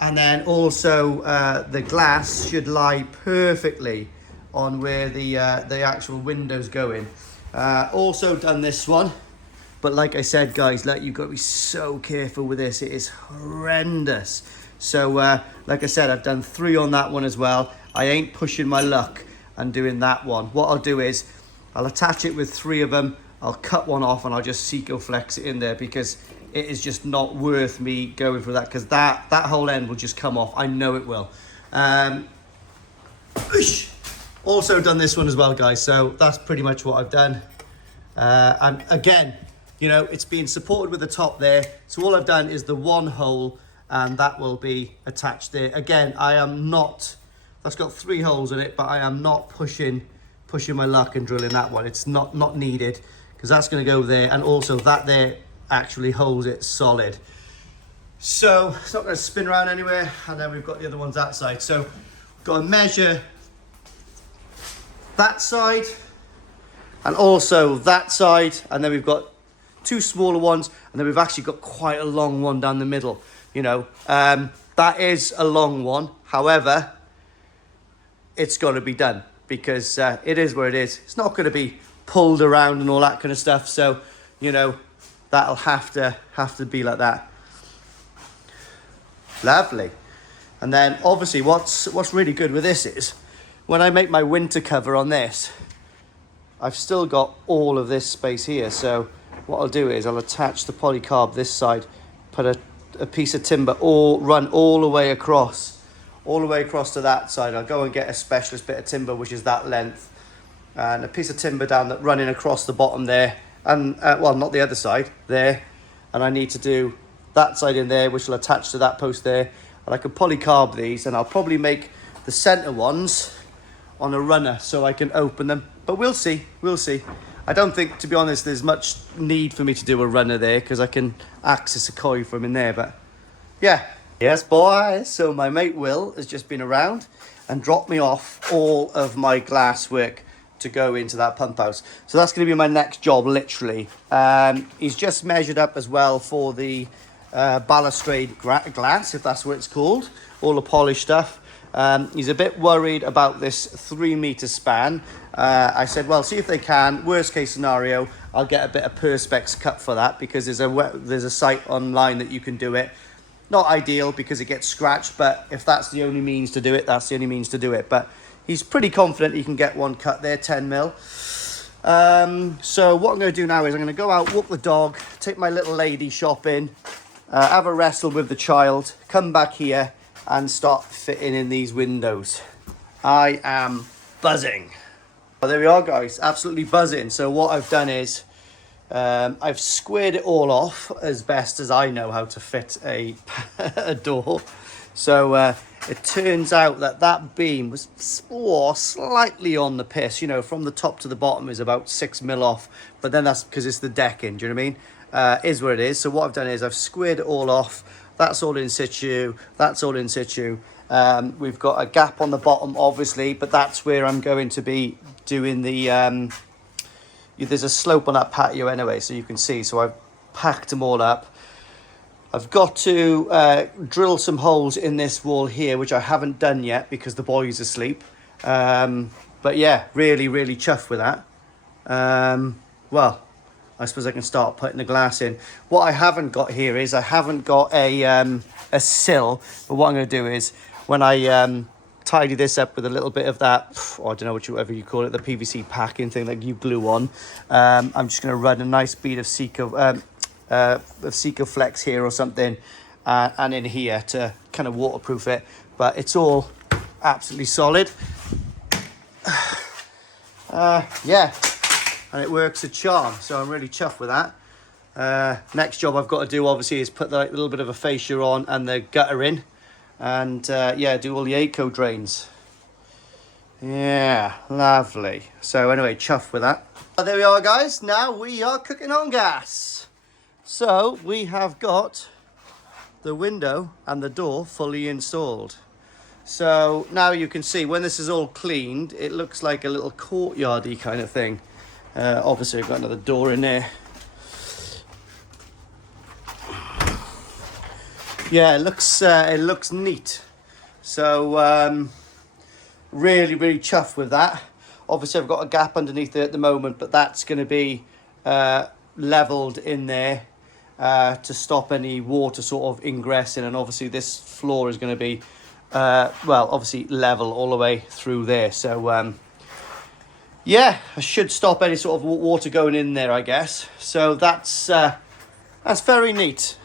and then also the glass should lie perfectly on where the actual window's going. Also done this one, but like I said, guys, like, you've got to be so careful with this. It is horrendous. So like I said, I've done 3 on that one as well. I ain't pushing my luck and doing that one. What I'll do is I'll attach it with 3 of them. I'll cut one off and I'll just Sikaflex it in there because it is just not worth me going for that, because that whole end will just come off. I know it will. Also done this one as well, guys. So that's pretty much what I've done. And again, you know, it's being supported with the top there. So all I've done is the 1 hole, and that will be attached there. Again, I am not, that's got 3 holes in it, but I am not pushing my luck and drilling that one. It's not needed, because that's going to go there, and also that there actually holds it solid. So it's not going to spin around anywhere, and then we've got the other ones that side. So got to measure that side and also that side, and then we've got 2 smaller ones, and then we've actually got quite a long one down the middle. You know, that is a long one. However, it's got to be done because it is where it is. It's not going to be pulled around and all that kind of stuff. So, you know, that'll have to be like that. Lovely. And then obviously what's really good with this is when I make my winter cover on this, I've still got all of this space here. So what I'll do is I'll attach the polycarb this side, put a piece of timber, or run all the way across to that side. I'll go and get a specialist bit of timber, which is that length, and a piece of timber down that running across the bottom there, and well, not the other side there, and I need to do that side in there, which will attach to that post there, and I can polycarb these, and I'll probably make the center ones on a runner so I can open them, but we'll see. I don't think, to be honest, there's much need for me to do a runner there because I can access a koi from in there, but yeah. Yes, boy. So my mate Will has just been around and dropped me off all of my glass work to go into that pump house. So that's going to be my next job, literally. He's just measured up as well for the balustrade glass, if that's what it's called, all the polished stuff. He's a bit worried about this 3 meter span. I said, well, see if they can. Worst case scenario, I'll get a bit of Perspex cut for that because there's a site online that you can do it. Not ideal because it gets scratched, but if that's the only means to do it, that's the only means to do it. But he's pretty confident he can get one cut there, 10 mil. So what I'm going to do now is I'm going to go out, walk the dog, take my little lady shopping, have a wrestle with the child, come back here and start fitting in these windows. I am buzzing. Well, there we are, guys, absolutely buzzing. So what I've done is I've squared it all off as best as I know how to fit a door. So it turns out that that beam was slightly on the piss, you know, from the top to the bottom is about 6 mil off, but then that's because it's the decking, do you know what I mean? Is what it is. So what I've done is I've squared it all off. That's all in situ, that's all in situ. We've got a gap on the bottom, obviously, but that's where I'm going to be doing the, there's a slope on that patio anyway, so you can see. So I've packed them all up. I've got to drill some holes in this wall here, which I haven't done yet because the boy's asleep. But yeah, really, really chuffed with that. Well, I suppose I can start putting the glass in. What I haven't got here is I haven't got a sill. But what I'm going to do is when I tidy this up with a little bit of that, I don't know whatever you call it, the PVC packing thing that you glue on. I'm just going to run a nice bead of Sikaflex here or something, and in here to kind of waterproof it. But it's all absolutely solid. Yeah, and it works a charm, so I'm really chuffed with that. Next job I've got to do obviously is put the little bit of a fascia on and the gutter in, and yeah, do all the ACO drains. Yeah, lovely. So anyway, chuffed with that. There we are, guys. Now we are cooking on gas. So we have got the window and the door fully installed. So now you can see when this is all cleaned, it looks like a little courtyardy kind of thing. Obviously I've got another door in there. Yeah, it looks neat. So really, really chuffed with that. Obviously I've got a gap underneath there at the moment, but that's going to be leveled in there to stop any water sort of ingressing, and obviously this floor is going to be well, obviously level all the way through there. So yeah, I should stop any sort of water going in there, I guess. So that's very neat.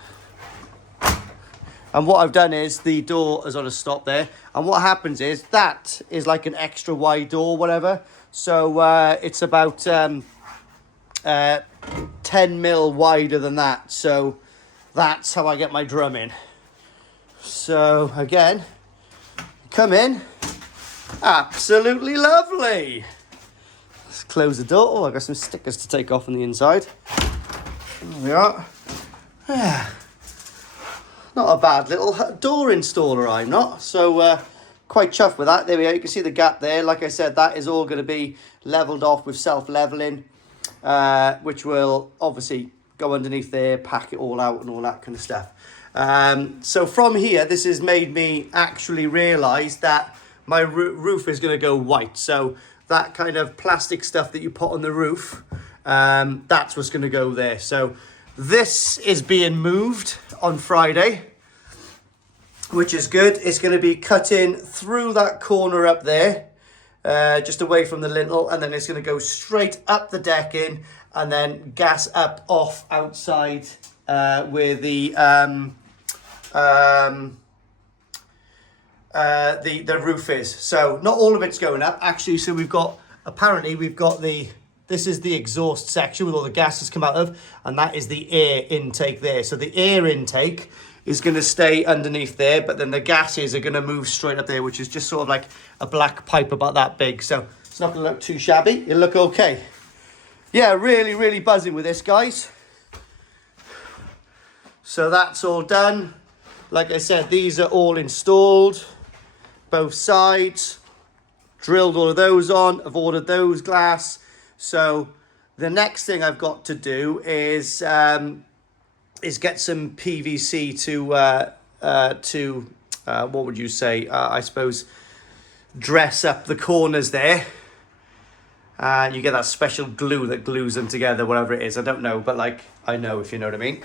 And what I've done is the door is on a stop there, and what happens is that is like an extra wide door, whatever. So it's about 10 mil wider than that. So that's how I get my drum in. So again, come in, absolutely lovely. Let's close the door. Oh, I got some stickers to take off on the inside. There we are. Yeah. Not a bad little door installer, I'm not. So quite chuffed with that. There we go. You can see the gap there. Like I said, that is all going to be leveled off with self-leveling, which will obviously go underneath there, pack it all out and all that kind of stuff. So from here, this has made me actually realise that my roof is going to go white. So that kind of plastic stuff that you put on the roof, that's what's going to go there. So this is being moved on Friday, which is good. It's going to be cut in through that corner up there, just away from the lintel, and then it's going to go straight up the decking and then gas up off outside where the roof is. So not all of it's going up actually. So apparently we've got this is the exhaust section with all the gases come out of, and that is the air intake there. So the air intake is going to stay underneath there, but then the gases are going to move straight up there, which is just sort of like a black pipe about that big. So it's not going to look too shabby. It'll look okay. Yeah, really, really buzzing with this, guys. So that's all done. Like I said, these are all installed, both sides. Drilled all of those on. I've ordered those glass. So the next thing I've got to do is get some PVC to what would you say? I suppose dress up the corners there. And you get that special glue that glues them together, whatever it is. I don't know, but like I know, if you know what I mean.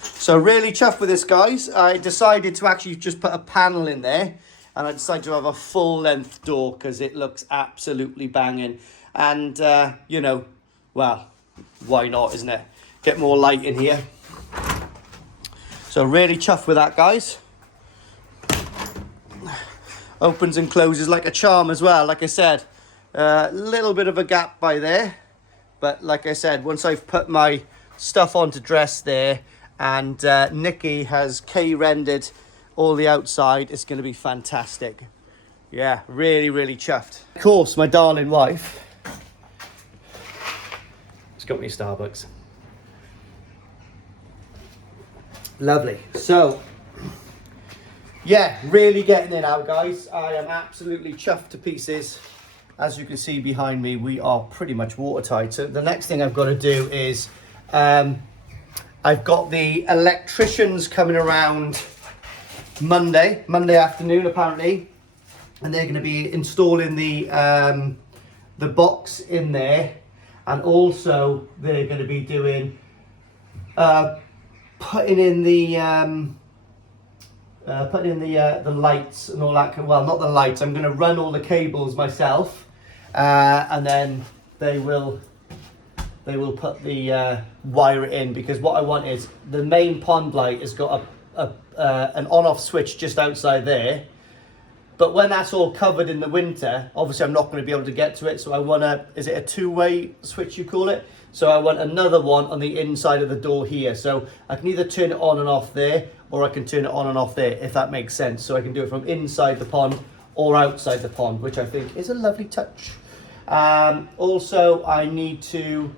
So really chuffed with this, guys. I decided to actually just put a panel in there, and I decided to have a full length door because it looks absolutely banging. And, you know, well, why not, isn't it? Get more light in here. So really chuffed with that, guys. Opens and closes like a charm as well. Like I said, a little bit of a gap by there. But like I said, once I've put my stuff on to dress there, and Nikki has K-rendered all the outside. It's going to be fantastic. Yeah, really, really chuffed. Of course, my darling wife. It's got me Starbucks. Lovely. So, yeah, really getting it out, guys. I am absolutely chuffed to pieces. As you can see behind me, we are pretty much watertight. So the next thing I've got to do is, I've got the electricians coming around Monday afternoon apparently, and they're going to be installing the box in there, and also they're going to be doing putting in the lights and all that. Well, not the lights. I'm going to run all the cables myself, and then they will put the wire in, because what I want is the main pond light has got an on-off switch just outside there. But when that's all covered in the winter, obviously I'm not going to be able to get to it. So I want is it a two-way switch you call it? So I want another one on the inside of the door here. So I can either turn it on and off there, or I can turn it on and off there, if that makes sense. So I can do it from inside the pond or outside the pond, which I think is a lovely touch. Also, I need to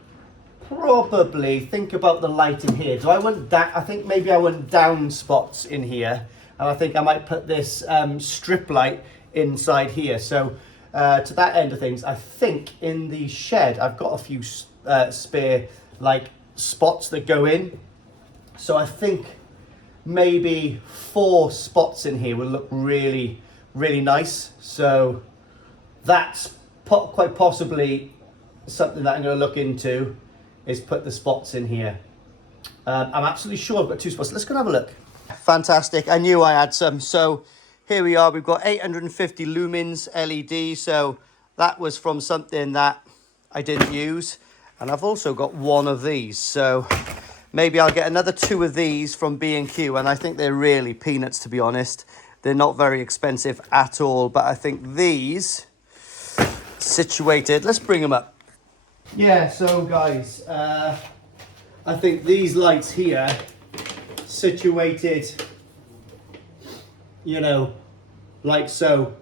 probably think about the light in here. Do I want that? I think maybe I want down spots in here. And I think I might put this strip light inside here. So to that end of things, I think in the shed, I've got a few spare like spots that go in. So I think maybe 4 spots in here will look really, really nice. So that's quite possibly something that I'm going to look into, is put the spots in here. I'm absolutely sure I've got 2 spots. Let's go and have a look. Fantastic. I knew I had some. So here we are. We've got 850 lumens LED. So that was from something that I didn't use. And I've also got 1 of these. So maybe I'll get another 2 of these from B&Q. And I think they're really peanuts, to be honest. They're not very expensive at all. But I think these situated. Let's bring them up. Yeah, so guys, I think these lights here situated, you know, like so.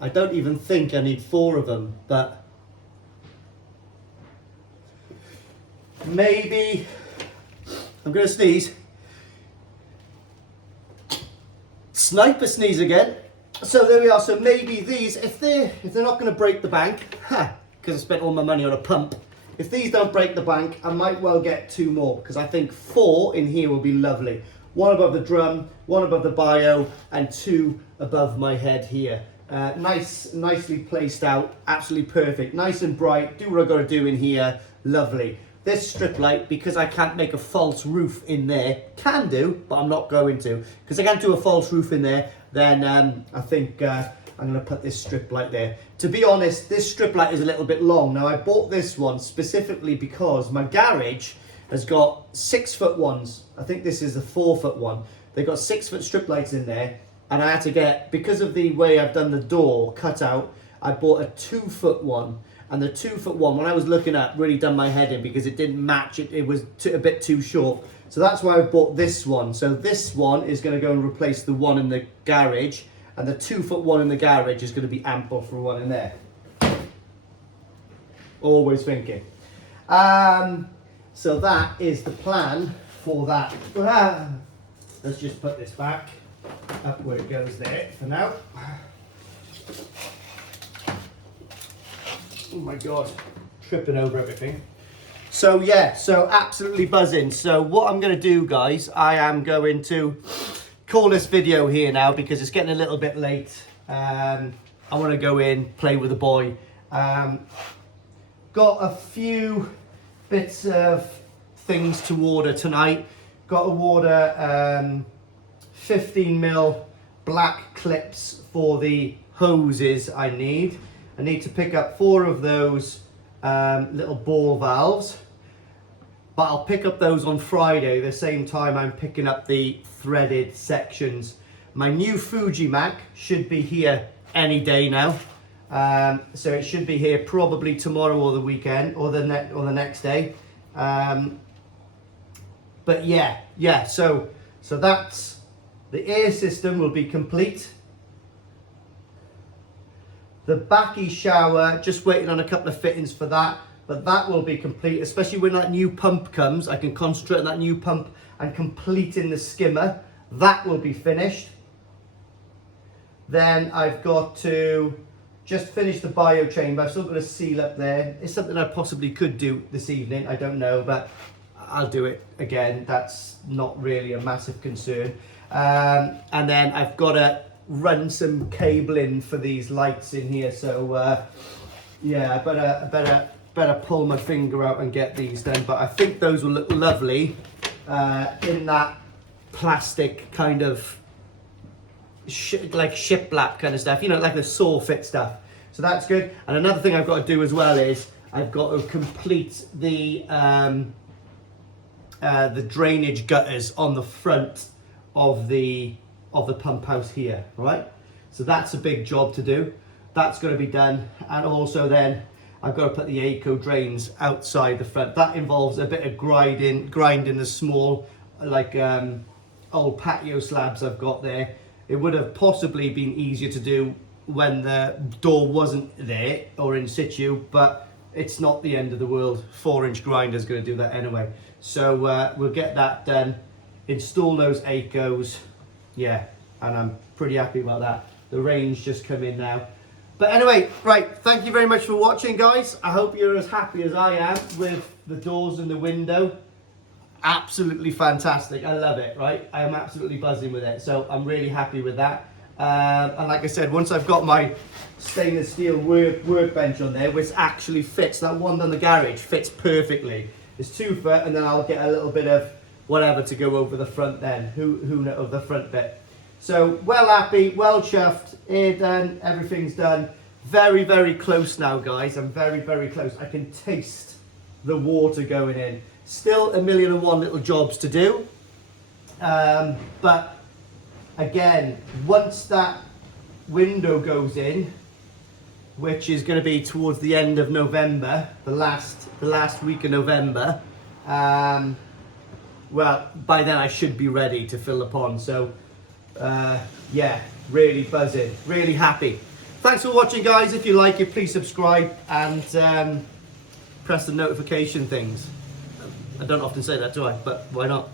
I don't even think I need 4 of them, but maybe I'm gonna sneeze. Sniper sneeze again. So there we are. So maybe these, if they're not gonna break the bank, because I spent all my money on a pump. If these don't break the bank, I might well get 2 more, because I think 4 in here will be lovely. 1 above the drum, 1 above the bio, and 2 above my head here. Nicely placed out, absolutely perfect. Nice and bright, do what I've got to do in here, lovely. This strip light, because I can't make a false roof in there, can do, but I'm not going to. Because I can't do a false roof in there, then I think I'm going to put this strip light there. To be honest, this strip light is a little bit long. Now, I bought this one specifically because my garage has got 6-foot ones. I think this is a 4-foot one. They've got 6-foot strip lights in there. And I had to get, because of the way I've done the door cut out, I bought a 2-foot one. And the 2-foot one, when I was looking at, really done my head in because it didn't match. It was a bit too short. So that's why I bought this one. So this one is going to go and replace the one in the garage. And the 2-foot one in the garage is going to be ample for one in there. Always thinking. So that is the plan for that. Let's just put this back up where it goes there for now. Oh my God, tripping over everything. So yeah, so absolutely buzzing. So what I'm going to do, guys, I am going to call this video here now because it's getting a little bit late. I want to go in, play with the boy. Got a few bits of things to order tonight. Got to order 15mm black clips for the hoses I need. I need to pick up 4 of those little ball valves. But I'll pick up those on Friday, the same time I'm picking up the threaded sections. My new Fujimac should be here any day now. So it should be here probably tomorrow or the weekend or the next day. But yeah, so that's The air system will be complete. The backy shower, just waiting on a couple of fittings for that, but that will be complete, especially when that new pump comes. I can concentrate on that new pump and completing the skimmer. That will be finished. Then I've got to just finish the bio chamber. I've still got a seal up there. It's something I possibly could do this evening, I don't know, but I'll do it again. That's not really a massive concern. And then I've got to run some cabling for these lights in here, so yeah, I better pull my finger out and get these done. But I think those will look lovely in that plastic kind of like shiplap kind of stuff, you know, like the saw fit stuff. So that's good. And another thing I've got to do as well is I've got to complete the drainage gutters on the front of the pump house here, right? So that's a big job to do. That's going to be done. And also then I've got to put the ACO drains outside the front. That involves a bit of grinding the small like old patio slabs I've got there. It would have possibly been easier to do when the door wasn't there or in situ, but it's not the end of the world. 4-inch grinder's going to do that anyway. So we'll get that done, install those ACOs, yeah, and I'm pretty happy about that. The rain's just come in now. But anyway, right, thank you very much for watching, guys. I hope you're as happy as I am with the doors and the window. Absolutely fantastic. I love it, right? I am absolutely buzzing with it. So I'm really happy with that. And like I said, once I've got my stainless steel workbench on there, which actually fits, that one down the garage fits perfectly. It's 2 foot, and then I'll get a little bit of whatever to go over the front then, who knows, the front bit. So well happy, well chuffed, air done, everything's done. Very, very close now, guys. I'm very, very close. I can taste the water going in. Still a million and one little jobs to do. But again, once that window goes in, which is going to be towards the end of November, the last week of November, well, by then I should be ready to fill the pond. So yeah, really buzzing, really happy. Thanks for watching, guys. If you like it, please subscribe and press the notification things. I don't often say that, do I? But why not?